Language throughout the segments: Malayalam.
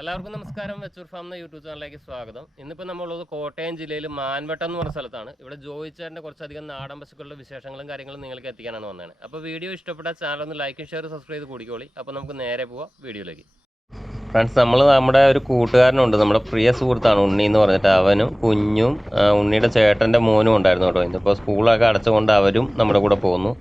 എല്ലാവർക്കും നമസ്കാരം. വെച്ചൂർ ഫാം എന്ന യൂട്യൂബ് ചാനലിലേക്ക് സ്വാഗതം. ഇന്നിപ്പോൾ നമ്മളുള്ളത് കോട്ടയം ജില്ലയിൽ മാൻവട്ടം എന്ന് പറഞ്ഞ സ്ഥലത്താണ്. ഇവിടെ ജോയിച്ചേട്ടൻ്റെ കുറച്ചധികം നാടൻ പശുക്കളുടെ വിശേഷങ്ങളും കാര്യങ്ങളും നിങ്ങൾക്ക് എത്തിക്കാനാണ് വന്നത്. അപ്പോൾ വീഡിയോ ഇഷ്ടപ്പെട്ട ചാനൽ ഒന്ന് ലൈക്കും ഷെയർ സബ്സ്ക്രൈബ് ചെയ്ത് കൂടിക്കോളി. അപ്പോൾ നമുക്ക് നേരെ പോവാം വീഡിയോയിലേക്ക്. ഫ്രണ്ട്സ്, നമ്മുടെ ഒരു കൂട്ടുകാരനുണ്ട്, നമ്മുടെ പ്രിയ സുഹൃത്താണ് ഉണ്ണി എന്ന് പറഞ്ഞിട്ട്. അവനും കുഞ്ഞും ഉണ്ണിയുടെ ചേട്ടൻ്റെ മോനും ഉണ്ടായിരുന്നു കേട്ടോ. ഇന്നിപ്പോൾ സ്കൂളൊക്കെ അടച്ചുകൊണ്ട് അവരും നമ്മുടെ കൂടെ പോകുന്നു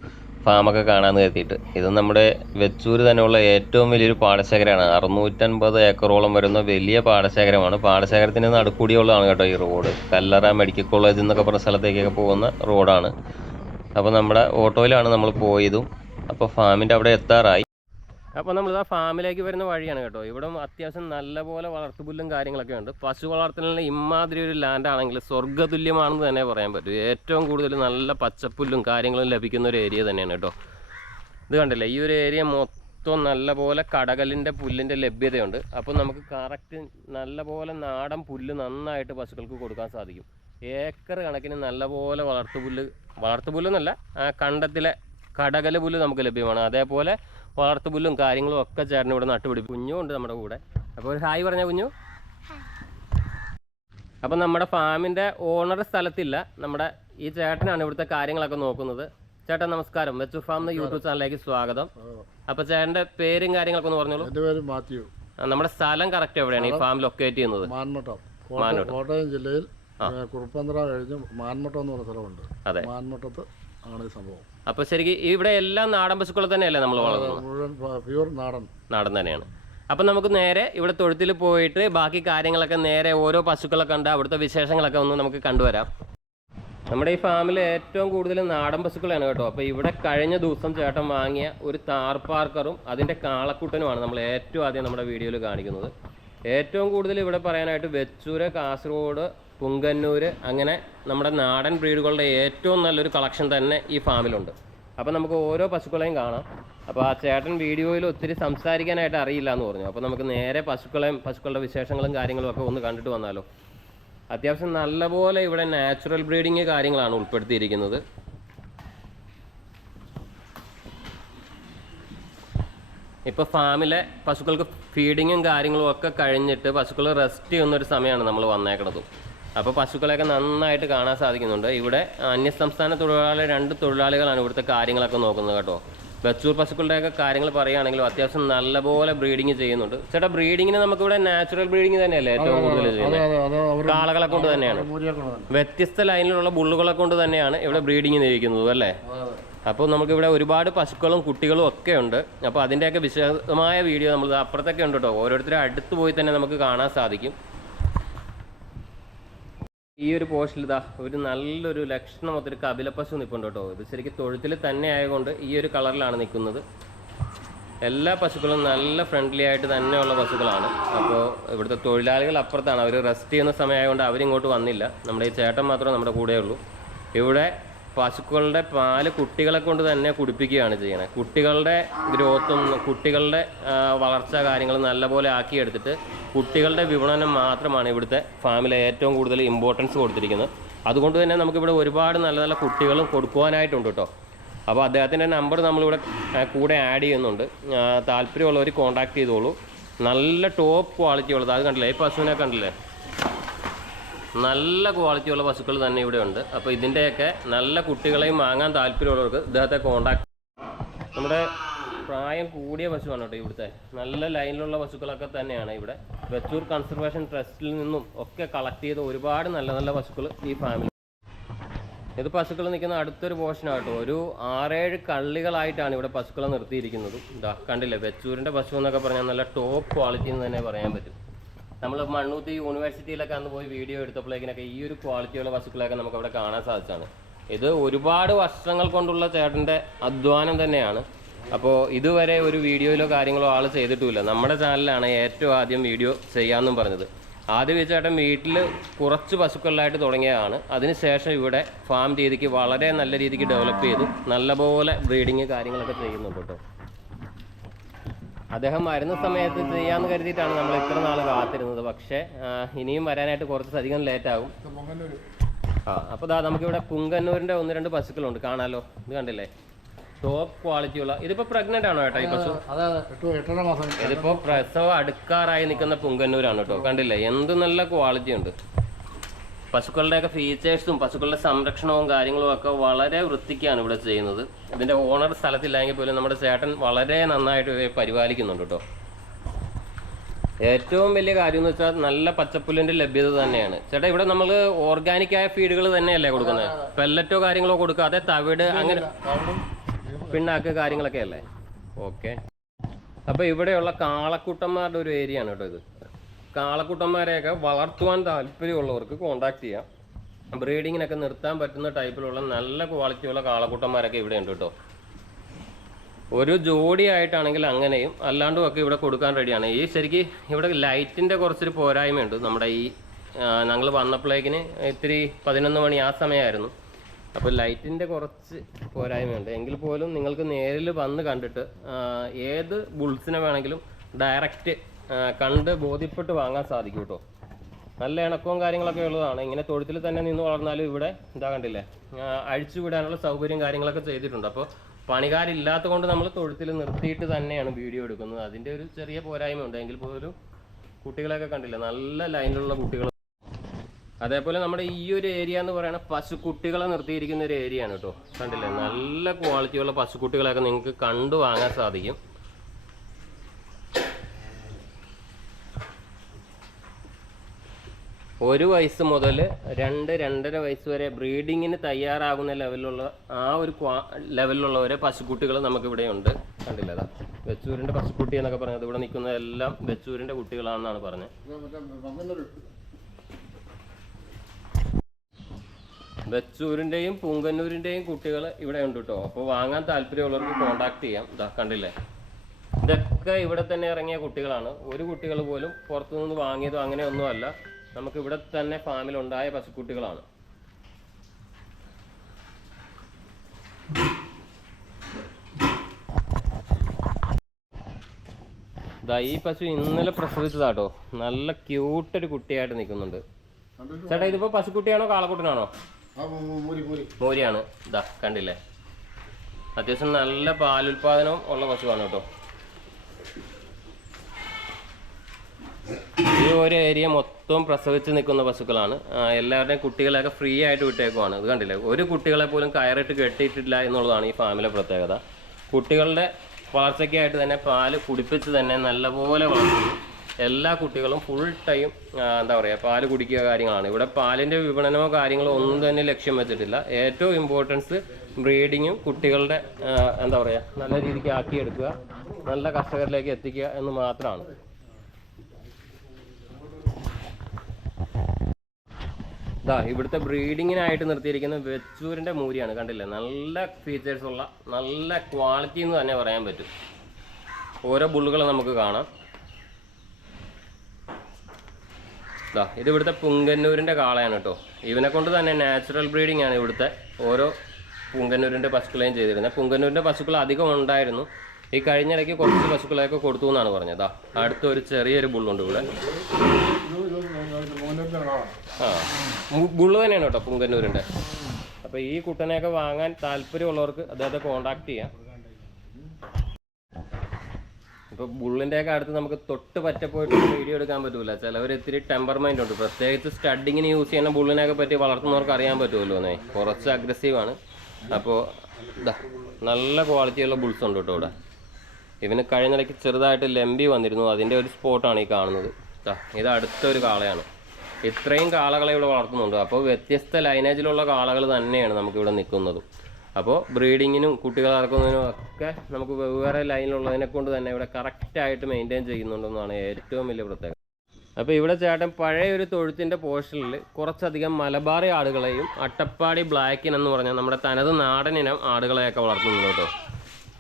ഫാമൊക്കെ കാണാമെന്ന് കരുതിയിട്ട്. ഇത് നമ്മുടെ വെച്ചൂർ തന്നെയുള്ള ഏറ്റവും വലിയൊരു പാടശേഖരമാണ്. 650 ഏക്കറോളം വരുന്ന വലിയ പാടശേഖരമാണ്. പാടശേഖരത്തിന് നടുക്കൂടിയുള്ളതാണ് കേട്ടോ ഈ റോഡ്. കല്ലറ മെഡിക്കൽ കോളേജ് എന്നൊക്കെ പറഞ്ഞ സ്ഥലത്തേക്കൊക്കെ പോകുന്ന റോഡാണ്. അപ്പോൾ നമ്മുടെ ഓട്ടോയിലാണ് നമ്മൾ പോയതും. അപ്പോൾ ഫാമിൻ്റെ അവിടെ എത്താറായി. അപ്പോൾ നമ്മൾ ആ ഫാമിലേക്ക് വരുന്ന വഴിയാണ് കേട്ടോ. ഇവിടെ അത്യാവശ്യം നല്ലപോലെ വളർത്തുപുല്ലും കാര്യങ്ങളൊക്കെ ഉണ്ട്. പശു വളർത്തലിന് ഇമാതിരി ഒരു ലാൻഡാണെങ്കിൽ സ്വർഗ്ഗതുല്യമാണെന്ന് തന്നെ പറയാൻ പറ്റും. ഏറ്റവും കൂടുതൽ നല്ല പച്ചപ്പുല്ലും കാര്യങ്ങളും ലഭിക്കുന്ന ഒരു ഏരിയ തന്നെയാണ് കേട്ടോ. ഇത് കണ്ടില്ലേ, ഈ ഒരു ഏരിയ മൊത്തം നല്ലപോലെ കടകലിൻ്റെ പുല്ലിൻ്റെ ലഭ്യതയുണ്ട്. അപ്പോൾ നമുക്ക് കറക്റ്റ് നല്ലപോലെ നാടൻ പുല്ല് നന്നായിട്ട് പശുക്കൾക്ക് കൊടുക്കാൻ സാധിക്കും. ഏക്കർ കണക്കിന് നല്ലപോലെ വളർത്തുപുല്ലെന്നല്ല, കണ്ടത്തിലെ കടകല് പുല്ല് നമുക്ക് ലഭ്യമാണ്. അതേപോലെ വളർത്തുപുല്ലും കാര്യങ്ങളും ഒക്കെ ചേട്ടൻ ഇവിടെ നട്ടുപിടിപ്പിക്കും. കുഞ്ഞും ഉണ്ട് നമ്മുടെ കൂടെ. അപ്പോൾ ഒരു ഹായ് പറഞ്ഞ കുഞ്ഞു. അപ്പം നമ്മുടെ ഫാമിൻ്റെ ഓണർ സ്ഥലത്തില്ല, നമ്മുടെ ഈ ചേട്ടനാണ് ഇവിടുത്തെ കാര്യങ്ങളൊക്കെ നോക്കുന്നത്. ചേട്ടൻ നമസ്കാരം. വെച്ചൂർ ഫാം എന്ന യൂട്യൂബ് ചാനലിലേക്ക് സ്വാഗതം. അപ്പോൾ ചേട്ടൻ്റെ പേരും കാര്യങ്ങളൊക്കെ ഒന്ന് പറഞ്ഞോളൂ. എൻ്റെ പേര് മാത്യു. നമ്മുടെ സ്ഥലം കറക്റ്റ് എവിടെയാണ് ഈ ഫാം ലൊക്കേറ്റ് ചെയ്യുന്നത്? മാൻമട്ടം, കോട്ടയം ജില്ലയിൽ കുറുപ്പന്തറ കഴിഞ്ഞ് മാൻമട്ടം എന്ന് പറഞ്ഞ സ്ഥലമുണ്ട്. അതെ, മാൻമട്ടത്ത് ആണ് ഈ സംഭവം. അപ്പോൾ ശരിക്കും ഇവിടെ എല്ലാം നാടൻ പശുക്കളെ തന്നെയല്ലേ നമ്മൾ വളർത്തുന്നത്? മുഴുവൻ പ്യൂർ നാടൻ തന്നെയാണ്. അപ്പം നമുക്ക് നേരെ ഇവിടെ തൊഴുത്തിൽ പോയിട്ട് ബാക്കി കാര്യങ്ങളൊക്കെ നേരെ ഓരോ പശുക്കളെ കണ്ട് അവിടുത്തെ വിശേഷങ്ങളൊക്കെ ഒന്ന് നമുക്ക് കണ്ടുവരാം. നമ്മുടെ ഈ ഫാമിൽ ഏറ്റവും കൂടുതൽ നാടൻ പശുക്കളാണ് കേട്ടോ. അപ്പോൾ ഇവിടെ കഴിഞ്ഞ ദിവസം ചേട്ടൻ വാങ്ങിയ ഒരു താർപ്പാർക്കറും അതിൻ്റെ കാളക്കുട്ടനുമാണ് നമ്മൾ ഏറ്റവും ആദ്യം നമ്മുടെ വീഡിയോയിൽ കാണിക്കുന്നത്. ഏറ്റവും കൂടുതൽ ഇവിടെ പറയാനായിട്ട് വെച്ചൂര്, കാസർഗോഡ്, പുങ്കന്നൂർ, അങ്ങനെ നമ്മുടെ നാടൻ ബ്രീഡുകളുടെ ഏറ്റവും നല്ലൊരു കളക്ഷൻ തന്നെ ഈ ഫാമിലുണ്ട്. അപ്പോൾ നമുക്ക് ഓരോ പശുക്കളെയും കാണാം. അപ്പോൾ ആ ചേട്ടൻ വീഡിയോയിൽ ഒത്തിരി സംസാരിക്കാനായിട്ട് അറിയില്ല എന്ന് പറഞ്ഞു. അപ്പോൾ നമുക്ക് നേരെ പശുക്കളുടെ വിശേഷങ്ങളും കാര്യങ്ങളും ഒക്കെ ഒന്ന് കണ്ടിട്ട് വന്നാലോ. അത്യാവശ്യം നല്ലപോലെ ഇവിടെ നാച്ചുറൽ ബ്രീഡിങ് കാര്യങ്ങളാണ് ഉൾപ്പെടുത്തിയിരിക്കുന്നത്. ഇപ്പോൾ ഫാമിലെ പശുക്കൾക്ക് ഫീഡിങ്ങും കാര്യങ്ങളും ഒക്കെ കഴിഞ്ഞിട്ട് പശുക്കൾ റെസ്റ്റ് ചെയ്യുന്നൊരു സമയമാണ് നമ്മൾ വന്നേക്കുന്നത്. അപ്പോൾ പശുക്കളെയൊക്കെ നന്നായിട്ട് കാണാൻ സാധിക്കുന്നുണ്ട്. ഇവിടെ അന്യസംസ്ഥാന തൊഴിലാളി 2 തൊഴിലാളികളാണ് ഇവിടുത്തെ കാര്യങ്ങളൊക്കെ നോക്കുന്നത് കേട്ടോ. വെച്ചൂർ പശുക്കളുടെയൊക്കെ കാര്യങ്ങൾ പറയുകയാണെങ്കിലും അത്യാവശ്യം നല്ലപോലെ ബ്രീഡിങ് ചെയ്യുന്നുണ്ട്. ചേട്ടാ, ബ്രീഡിങ്ങിന് നമുക്കിവിടെ നാച്ചുറൽ ബ്രീഡിങ് തന്നെയല്ലേ ഏറ്റവും കൂടുതൽ ചെയ്യുന്നത്? കാളകളെ കൊണ്ട് തന്നെയാണ്, വ്യത്യസ്ത ലൈനിലുള്ള ബുള്ളുകളെ കൊണ്ട് തന്നെയാണ് ഇവിടെ ബ്രീഡിങ് ചെയ്യിക്കുന്നത് അല്ലേ? അപ്പോൾ നമുക്കിവിടെ ഒരുപാട് പശുക്കളും കുട്ടികളും ഒക്കെ ഉണ്ട്. അപ്പോൾ അതിൻ്റെയൊക്കെ വിശദമായ വീഡിയോ നമ്മൾ അപ്പുറത്തൊക്കെ ഉണ്ട് കേട്ടോ. ഓരോരുത്തരും അടുത്ത് പോയി തന്നെ നമുക്ക് കാണാൻ സാധിക്കും. ഈ ഒരു പോസ്റ്റിൽ ഇതാ ഒരു നല്ലൊരു ലക്ഷണമൊത്തൊരു കപില പശു നിൽപ്പുണ്ട് കേട്ടോ. ഇത് ശരിക്കും തൊഴുത്തിൽ തന്നെ ആയതുകൊണ്ട് ഈ ഒരു കളറിലാണ് നിൽക്കുന്നത്. എല്ലാ പശുക്കളും നല്ല ഫ്രണ്ട്ലി ആയിട്ട് തന്നെയുള്ള പശുക്കളാണ്. അപ്പോൾ ഇവിടുത്തെ തൊഴിലാളികൾ അപ്പുറത്താണ്, അവർ റെസ്റ്റ് ചെയ്യുന്ന സമയമായതുകൊണ്ട് അവരിങ്ങോട്ട് വന്നില്ല. നമ്മുടെ ഈ ചേട്ടൻ മാത്രമേ നമ്മുടെ കൂടെയുള്ളൂ. ഇവിടെ പശുക്കളുടെ പാല് കുട്ടികളെ കൊണ്ട് തന്നെ കുടിപ്പിക്കുകയാണ് ചെയ്യുന്നത്. കുട്ടികളുടെ ഗ്രോത്തും കുട്ടികളുടെ വളർച്ച കാര്യങ്ങൾ നല്ലപോലെ ആക്കിയെടുത്തിട്ട് കുട്ടികളുടെ വിപണനം മാത്രമാണ് ഇവിടുത്തെ ഫാമിലെ ഏറ്റവും കൂടുതൽ ഇമ്പോർട്ടൻസ് കൊടുത്തിരിക്കുന്നത്. അതുകൊണ്ട് തന്നെ നമുക്കിവിടെ ഒരുപാട് നല്ല നല്ല കുട്ടികളും കൊടുക്കുവാനായിട്ടുണ്ട് കേട്ടോ. അപ്പോൾ അദ്ദേഹത്തിൻ്റെ നമ്പർ നമ്മളിവിടെ കൂടെ ആഡ് ചെയ്യുന്നുണ്ട്. താല്പര്യമുള്ളവർ കോൺടാക്ട് ചെയ്തോളൂ. നല്ല ടോപ്പ് ക്വാളിറ്റി ഉള്ളത്, അത് കണ്ടില്ലേ, ഈ പശുവിനെ കണ്ടില്ലേ, നല്ല ക്വാളിറ്റിയുള്ള പശുക്കൾ തന്നെ ഇവിടെ ഉണ്ട്. അപ്പോൾ ഇതിൻ്റെയൊക്കെ നല്ല കുട്ടികളെയും വാങ്ങാൻ താല്പര്യമുള്ളവർക്ക് ഇദ്ദേഹത്തെ കോൺടാക്ട്. നമ്മുടെ പ്രായം കൂടിയ പശുവാണ് കേട്ടോ ഇവിടുത്തെ. നല്ല ലൈനിലുള്ള പശുക്കളൊക്കെ തന്നെയാണ് ഇവിടെ. വെച്ചൂർ കൺസർവേഷൻ ട്രസ്റ്റിൽ നിന്നും ഒക്കെ കളക്ട് ചെയ്ത ഒരുപാട് നല്ല നല്ല പശുക്കൾ ഈ ഫാമിലി. ഇത് പശുക്കൾ നിൽക്കുന്ന അടുത്തൊരു പോർഷനാണ് കേട്ടോ. ഒരു 6-7 കള്ളികളായിട്ടാണ് ഇവിടെ പശുക്കളെ നിർത്തിയിരിക്കുന്നത്. ഇതാ കണ്ടില്ലേ, വെച്ചൂരിൻ്റെ പശു എന്നൊക്കെ പറഞ്ഞാൽ നല്ല ടോപ്പ് ക്വാളിറ്റി എന്ന് തന്നെ പറയാൻ പറ്റും. നമ്മൾ മണ്ണൂത്തി യൂണിവേഴ്സിറ്റിയിലൊക്കെ അന്ന് പോയി വീഡിയോ എടുത്തപ്പോഴേക്കിനൊക്കെ ഈ ഒരു ക്വാളിറ്റിയുള്ള പശുക്കളെയൊക്കെ നമുക്ക് അവിടെ കാണാൻ സാധിച്ചാണ്. ഇത് ഒരുപാട് വർഷങ്ങൾ കൊണ്ടുള്ള ചേട്ടൻ്റെ അധ്വാനം തന്നെയാണ്. അപ്പോൾ ഇതുവരെ ഒരു വീഡിയോയിലോ കാര്യങ്ങളോ ആൾ ചെയ്തിട്ടുമില്ല. നമ്മുടെ ചാനലിലാണ് ഏറ്റവും ആദ്യം വീഡിയോ ചെയ്യാമെന്നും പറഞ്ഞത്. ആദ്യം ഈ ചേട്ടൻ വീട്ടിൽ കുറച്ച് പശുക്കളിലായിട്ട് തുടങ്ങിയതാണ്. അതിനുശേഷം ഇവിടെ ഫാം രീതിക്ക് വളരെ നല്ല രീതിക്ക് ഡെവലപ്പ് ചെയ്തു നല്ലപോലെ ബ്രീഡിങ് കാര്യങ്ങളൊക്കെ ചെയ്യുന്നുണ്ട് കേട്ടോ. അദ്ദേഹം വരുന്ന സമയത്ത് ചെയ്യാമെന്ന് കരുതിയിട്ടാണ് നമ്മൾ ഇത്ര നാൾ കാത്തിരുന്നത്. പക്ഷേ ഇനിയും വരാനായിട്ട് കുറച്ചധികം ലേറ്റാകും. അപ്പോൾ നമുക്കിവിടെ പുങ്കന്നൂരിൻ്റെ 1-2 പശുക്കളുണ്ട്, കാണാമല്ലോ. ഇത് കണ്ടില്ലേ, ടോപ്പ് ക്വാളിറ്റിയുള്ള. ഇതിപ്പോൾ പ്രഗ്നൻ്റ് ആണോ ഏട്ടാ ഈ പശു? അതെ 8.5 മാസം. ഇതിപ്പോൾ പ്രസവം അടുക്കാറായി നിൽക്കുന്ന പുങ്കന്നൂരാണ് കേട്ടോ. കണ്ടില്ലേ എന്ത് നല്ല ക്വാളിറ്റി ഉണ്ട്. പശുക്കളുടെയൊക്കെ ഫീച്ചേഴ്സും പശുക്കളുടെ സംരക്ഷണവും കാര്യങ്ങളും ഒക്കെ വളരെ വൃത്തിക്കാണ് ഇവിടെ ചെയ്യുന്നത്. ഇതിൻ്റെ ഓണർ സ്ഥലത്തില്ലെങ്കിൽ പോലും നമ്മുടെ ചേട്ടൻ വളരെ നന്നായിട്ട് ഇവയെ പരിപാലിക്കുന്നുണ്ട് കേട്ടോ. ഏറ്റവും വലിയ കാര്യം എന്ന് വെച്ചാൽ നല്ല പച്ചപ്പുല്ലിൻ്റെ ലഭ്യത തന്നെയാണ്. ചേട്ടാ ഇവിടെ നമ്മൾ ഓർഗാനിക്കായ ഫീഡുകൾ തന്നെയല്ലേ കൊടുക്കുന്നത്? പെല്ലറ്റോ കാര്യങ്ങളോ കൊടുക്കാതെ തവിട് അങ്ങനെ പിണ്ണാക്ക് കാര്യങ്ങളൊക്കെ അല്ലേ? ഓക്കെ. അപ്പോൾ ഇവിടെയുള്ള കാളക്കുട്ടന്മാരുടെ ഒരു ഏരിയ ആണ് കേട്ടോ ഇത്. കാളക്കുട്ടന്മാരെയൊക്കെ വളർത്തുവാൻ താല്പര്യമുള്ളവർക്ക് കോൺടാക്ട് ചെയ്യാം. ബ്രീഡിങ്ങിനൊക്കെ നിർത്താൻ പറ്റുന്ന ടൈപ്പിലുള്ള നല്ല ക്വാളിറ്റിയുള്ള കാളക്കുട്ടന്മാരൊക്കെ ഇവിടെ ഉണ്ട് കേട്ടോ. ഒരു ജോഡി ആയിട്ടാണെങ്കിൽ അങ്ങനെയും അല്ലാണ്ടും ഒക്കെ ഇവിടെ കൊടുക്കാൻ റെഡിയാണ്. ഈ ശരിക്കും ഇവിടെ ലൈറ്റിൻ്റെ കുറച്ചൊരു പോരായ്മയുണ്ട്. നമ്മുടെ ഈ ഞങ്ങൾ വന്നപ്പോഴേക്കിന് ഇത്തിരി 11 മണി ആ സമയമായിരുന്നു. അപ്പോൾ ലൈറ്റിൻ്റെ കുറച്ച് പോരായ്മയുണ്ട്. എങ്കിൽ പോലും നിങ്ങൾക്ക് നേരിൽ വന്ന് കണ്ടിട്ട് ഏത് ബുൾസിനെ വേണമെങ്കിലും ഡയറക്റ്റ് കണ്ട് ബോധ്യപ്പെട്ട് വാങ്ങാൻ സാധിക്കും കേട്ടോ. നല്ല ഇണക്കവും കാര്യങ്ങളൊക്കെ ഉള്ളതാണ്. ഇങ്ങനെ തൊഴുത്തിൽ തന്നെ നിന്ന് വളർന്നാലും ഇവിടെ ഇതാ കണ്ടില്ലേ അഴിച്ചു വിടാനുള്ള സൗകര്യം കാര്യങ്ങളൊക്കെ ചെയ്തിട്ടുണ്ട്. അപ്പോൾ പണിക്കാരില്ലാത്ത കൊണ്ട് നമ്മൾ തൊഴുത്തിൽ നിർത്തിയിട്ട് തന്നെയാണ് വീഡിയോ എടുക്കുന്നത്. അതിൻ്റെ ഒരു ചെറിയ പോരായ്മയുണ്ട്. എങ്കിൽ പോലും കുട്ടികളെയൊക്കെ കണ്ടില്ലേ നല്ല ലൈനിലുള്ള കുട്ടികൾ. അതേപോലെ നമ്മുടെ ഈ ഒരു ഏരിയ എന്ന് പറയുന്നത് പശുക്കുട്ടികളെ നിർത്തിയിരിക്കുന്ന ഒരു ഏരിയ ആണ് കേട്ടോ. കണ്ടില്ലേ നല്ല ക്വാളിറ്റിയുള്ള പശുക്കുട്ടികളെയൊക്കെ നിങ്ങൾക്ക് കണ്ടു വാങ്ങാൻ സാധിക്കും. ഒരു വയസ്സ് മുതൽ 2-2.5 വയസ്സ് വരെ ബ്രീഡിങ്ങിന് തയ്യാറാകുന്ന ലെവലിലുള്ള ആ ഒരു ലെവലിലുള്ളവരെ പശുക്കുട്ടികൾ നമുക്കിവിടെ ഉണ്ട്. കണ്ടില്ലേ അതാ വെച്ചൂരിൻ്റെ പശുക്കുട്ടി എന്നൊക്കെ പറഞ്ഞത്. ഇവിടെ നിൽക്കുന്നതെല്ലാം വെച്ചൂരിൻ്റെ കുട്ടികളാണെന്നാണ് പറഞ്ഞത്. വെച്ചൂരിൻ്റെയും പുങ്കന്നൂരിൻ്റെയും കുട്ടികൾ ഇവിടെ ഉണ്ട് കേട്ടോ. അപ്പോൾ വാങ്ങാൻ താല്പര്യമുള്ളവർക്ക് കോൺടാക്ട് ചെയ്യാം. ഇതാ കണ്ടില്ലേ ഇതൊക്കെ ഇവിടെ തന്നെ ഇറങ്ങിയ കുട്ടികളാണ്. ഒരു കുട്ടികൾ പോലും പുറത്തുനിന്ന് വാങ്ങിയതോ അങ്ങനെയൊന്നുമല്ല. നമുക്ക് ഇവിടെ തന്നെ ഫാമിലുണ്ടായ പശുക്കുട്ടികളാണ്. ഇതാ ഈ പശു ഇന്നലെ പ്രസവിച്ചതാട്ടോ. നല്ല ക്യൂട്ടൊരു കുട്ടിയായിട്ട് നിൽക്കുന്നുണ്ട്. ചേട്ടാ ഇതിപ്പോ പശുക്കുട്ടിയാണോ കാളക്കുട്ടനാണോ? മൂരിയാണ്. ഇതാ കണ്ടില്ലേ അത്യാവശ്യം നല്ല പാലുൽപാദനവും ഉള്ള പശുവാണ് കേട്ടോ. ഈ ഒരു ഏരിയ മൊത്തം പ്രസവിച്ച് നിൽക്കുന്ന പശുക്കളാണ്. എല്ലാവരുടെയും കുട്ടികളെയൊക്കെ ഫ്രീ ആയിട്ട് വിട്ടേക്കുവാണ്. ഇത് കണ്ടില്ലേ ഒരു കുട്ടികളെ പോലും കയറിട്ട് കെട്ടിയിട്ടില്ല എന്നുള്ളതാണ് ഈ ഫാമിലെ പ്രത്യേകത. കുട്ടികളുടെ വളർച്ചയ്ക്കായിട്ട് തന്നെ പാല് കുടിപ്പിച്ച് തന്നെ നല്ലപോലെ വളർത്തുന്നു. എല്ലാ കുട്ടികളും ഫുൾ ടൈം എന്താ പറയുക പാല് കുടിക്കുക കാര്യങ്ങളാണ്. ഇവിടെ പാലിൻ്റെ വിപണനമോ കാര്യങ്ങളോ ഒന്നും തന്നെ ലക്ഷ്യം വെച്ചിട്ടില്ല. ഏറ്റവും ഇമ്പോർട്ടൻസ് ബ്രീഡിങ്ങും കുട്ടികളുടെ എന്താ പറയുക നല്ല രീതിക്ക് ആക്കിയെടുക്കുക, നല്ല കർഷകരിലേക്ക് എത്തിക്കുക എന്ന് മാത്രമാണ്. ഇതാ ഇവിടുത്തെ ബ്രീഡിങ്ങിനായിട്ട് നിർത്തിയിരിക്കുന്ന വെച്ചൂരിൻ്റെ മൂരിയാണ്. കണ്ടില്ലേ നല്ല ഫീച്ചേഴ്സ് ഉള്ള നല്ല ക്വാളിറ്റി എന്ന് തന്നെ പറയാൻ പറ്റും. ഓരോ ബുള്ളുകൾ നമുക്ക് കാണാം. ഇതാ ഇത് ഇവിടുത്തെ പുങ്കന്നൂരിൻ്റെ കാളയാണ് കേട്ടോ. ഇവനെ കൊണ്ട് തന്നെ നാച്ചുറൽ ബ്രീഡിംഗ് ആണ് ഇവിടുത്തെ ഓരോ പുങ്കന്നൂരിൻ്റെ പശുക്കളെയും ചെയ്തിരുന്നത്. പുങ്കന്നൂരിൻ്റെ പശുക്കൾ അധികം ഉണ്ടായിരുന്നു. ഈ കഴിഞ്ഞിടയ്ക്ക് കുറച്ച് പശുക്കളെയൊക്കെ കൊടുത്തു എന്നാണ് പറഞ്ഞത്. അടുത്തൊരു ചെറിയൊരു ബുള്ളുണ്ട് ഇവിടെ. ബുള്ള് തന്നെയാണ് കേട്ടോ പുങ്കന്നൂരിൻ്റെ. അപ്പോൾ ഈ കുട്ടനെയൊക്കെ വാങ്ങാൻ താല്പര്യമുള്ളവർക്ക് അദ്ദേഹത്തെ കോൺടാക്ട് ചെയ്യാം. ഇപ്പോൾ ബുള്ളിൻ്റെയൊക്കെ അടുത്ത് നമുക്ക് തൊട്ട് പറ്റപ്പോയിട്ട് വീഡിയോ എടുക്കാൻ പറ്റൂല. ചിലവർ ഇത്തിരി ടെമ്പർമെൻ്റ് ഉണ്ട്. പ്രത്യേകിച്ച് സ്റ്റഡിങ്ങിന് യൂസ് ചെയ്യുന്ന ബുള്ളിനെയൊക്കെ പറ്റി വളർത്തുന്നവർക്ക് അറിയാൻ പറ്റുമല്ലോ എന്നേ. കുറച്ച് അഗ്രസീവാണ്. അപ്പോൾ ഇതാ നല്ല ക്വാളിറ്റിയുള്ള ബുൾസ് ഉണ്ട് കേട്ടോ ഇവിടെ. ഇവന് കഴിഞ്ഞിടയ്ക്ക് ചെറുതായിട്ട് ലംബി വന്നിരുന്നു. അതിൻ്റെ ഒരു സ്പോട്ടാണ് ഈ കാണുന്നത്. ഇത് അടുത്തൊരു കാളയാണ്. ഇത്രയും കാളകളെ ഇവിടെ വളർത്തുന്നുണ്ട്. അപ്പോൾ വ്യത്യസ്ത ലൈനേജിലുള്ള കാളകൾ തന്നെയാണ് നമുക്കിവിടെ നിൽക്കുന്നതും. അപ്പോൾ ബ്രീഡിങ്ങിനും കുട്ടികളെ ഇറക്കുന്നതിനും ഒക്കെ നമുക്ക് വെവ്വേറെ ലൈനിലുള്ളതിനെ കൊണ്ട് തന്നെ ഇവിടെ കറക്റ്റായിട്ട് മെയിൻറ്റെയിൻ ചെയ്യുന്നുണ്ടെന്നാണ് ഏറ്റവും വലിയ പ്രത്യേകത. അപ്പോൾ ഇവിടെ ചേട്ടൻ പഴയ ഒരു തൊഴുത്തിൻ്റെ പോർഷനിൽ കുറച്ചധികം മലബാറി ആടുകളെയും അട്ടപ്പാടി ബ്ലാക്കിൻ എന്ന് പറഞ്ഞാൽ നമ്മുടെ തനത് നാടനിനം ആടുകളെയൊക്കെ വളർത്തുന്നുണ്ട് കേട്ടോ.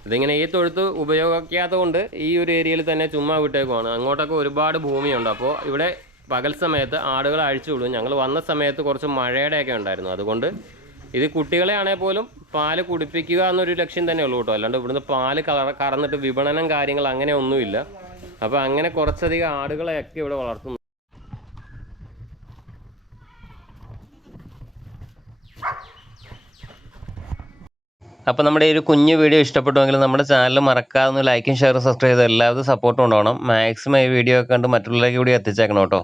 ഇതിങ്ങനെ ഈ തൊഴുത്ത് ഉപയോഗിക്കാത്തത് കൊണ്ട് ഈ ഒരു ഏരിയയിൽ തന്നെ ചുമ്മാ വിട്ടേക്കുവാണ്. അങ്ങോട്ടൊക്കെ ഒരുപാട് ഭൂമിയുണ്ട്. അപ്പോൾ ഇവിടെ പകൽ സമയത്ത് ആടുകൾ അഴിച്ചു വിടും. ഞങ്ങൾ വന്ന സമയത്ത് കുറച്ച് മഴയുടെയൊക്കെ ഉണ്ടായിരുന്നു. അതുകൊണ്ട് ഇത് കുട്ടികളെ ആണെങ്കിൽ പോലും പാല് കുടിപ്പിക്കുക എന്നൊരു ലക്ഷ്യം തന്നെ ഉള്ളൂ കേട്ടോ. അല്ലാണ്ട് ഇവിടുന്ന് പാല് കറന്നിട്ട് വിപണനം കാര്യങ്ങൾ അങ്ങനെ ഒന്നുമില്ല. അപ്പോൾ അങ്ങനെ കുറച്ചധികം ആടുകളെയൊക്കെ ഇവിടെ വളർത്തുന്നു. അപ്പോൾ നമ്മുടെ ഈ ഒരു കുഞ്ഞു വീഡിയോ ഇഷ്ടപ്പെട്ടുവെങ്കിൽ നമ്മുടെ ചാനൽ മറക്കാതെ ലൈക്കും ഷെയറും സബ്സ്ക്രൈബ് ചെയ്ത് എല്ലാവരും സപ്പോർട്ടും ഉണ്ടാവണം. മാക്സിമം ഈ വീഡിയോ കണ്ട് മറ്റുള്ളവരിലേക്ക് കൂടി എത്തിച്ചേക്കണം കേട്ടോ.